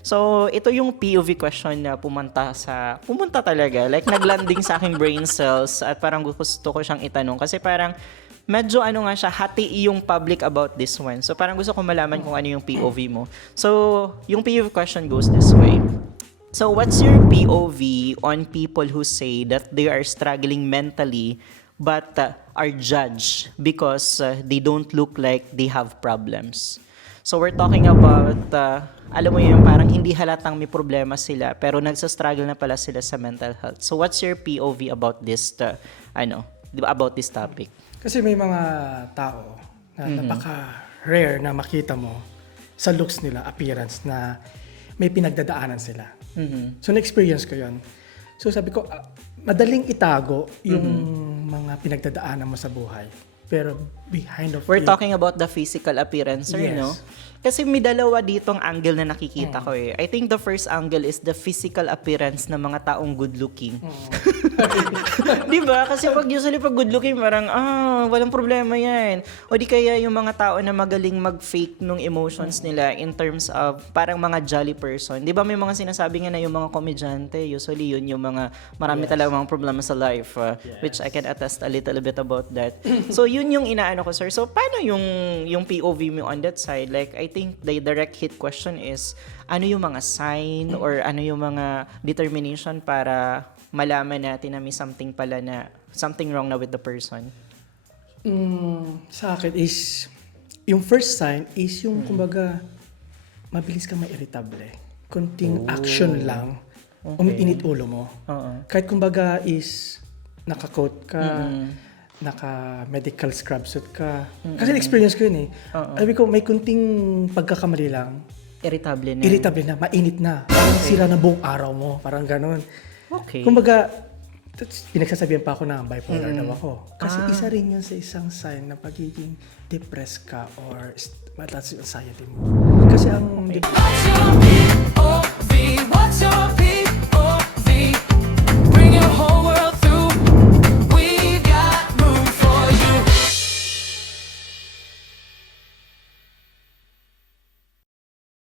So, ito yung POV question na pumunta talaga. Like, naglanding sa aking brain cells at parang gusto ko siyang itanong. Kasi parang, medyo nga siya, hati yung public about this one. So, parang gusto ko malaman kung ano yung POV mo. So, yung POV question goes this way. So, what's your POV on people who say that they are struggling mentally but are judged because they don't look like they have problems? So, we're talking about, alam mo yun, parang hindi halatang may problema sila pero nagsastruggle na pala sila sa mental health. So, what's your POV about this, about this topic? Kasi may mga tao na napaka-rare na makita mo sa looks nila, appearance, na may pinagdadaanan sila. So, na-experience ko yun. So, sabi ko, madaling itago yung mga pinagdadaanan mo sa buhay. Pero behind of We're it, talking about the physical appearance, sir, Yes. no? Kasi may dalawa ditong angle na nakikita ko eh. I think the first angle is the physical appearance ng mga taong good-looking. Di ba? Kasi usually pag good-looking, parang, walang problema yan. O di kaya yung mga tao na magaling mag-fake nung emotions nila in terms of parang mga jolly person. Di ba may mga sinasabi nga na yung mga komedyante, usually yun yung mga marami talaga mga problema sa life, which I can attest a little bit about that. So yun yung inaano ko, sir. So paano yung POV mo on that side? Like, I think the direct hit question is, ano yung mga sign or ano yung mga determination para malaman natin na may something wrong na with the person? sa akin is, yung first sign is yung kumbaga, mabilis kang ma-irritable. Kunting action lang, umiinit ulo mo. Kahit kumbaga is, naka-coat ka, naka-medical scrub suit ka. Kasi experience ko yun eh. Sabi ko, may kunting pagkakamali lang, Irritable na. mainit na. Parang sira na buong araw mo, parang ganun. Okay. Kumbaga, pinagsasabihan pa ako na bipolar daw ako. Kasi isa rin yun sa isang sign na pagiging depressed ka or mataas yung anxiety mo. Kasi ang